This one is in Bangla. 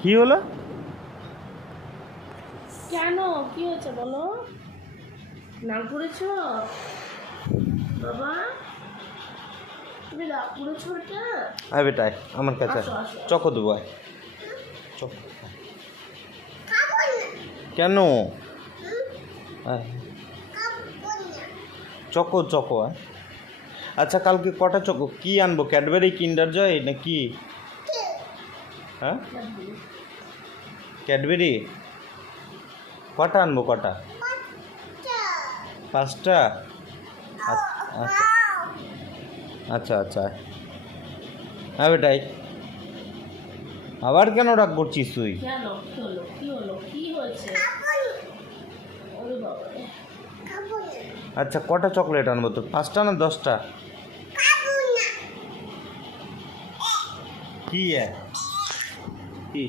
কি হলো? কেন কি হয়েছে বলো? নাক করেছ বাবা? তুমি রাগ করেছো এটা? আয় বেটা আয়, আমার কাছে আসো, আসো। চকো দেবো আয়। চকো কেন? আয়। চকো চকো আয়। আচ্ছা কালকে কটা চকো কি আনবো? ক্যাডবেরি, কিন্ডার জয় না কি? হ্যাঁ ক্যাডবেরি কটা আনবো? কটা? 5টা? আচ্ছা আচ্ছা আচ্ছা হ্যাঁ বেটাই। আবার কেন রাগ করছিস তুই? কেন কি হলো? কি হলো? কি হয়েছে? ওরে বাবা রে। আচ্ছা কটা চকলেট আনবো তোর? 5টা না 10টা? কি কি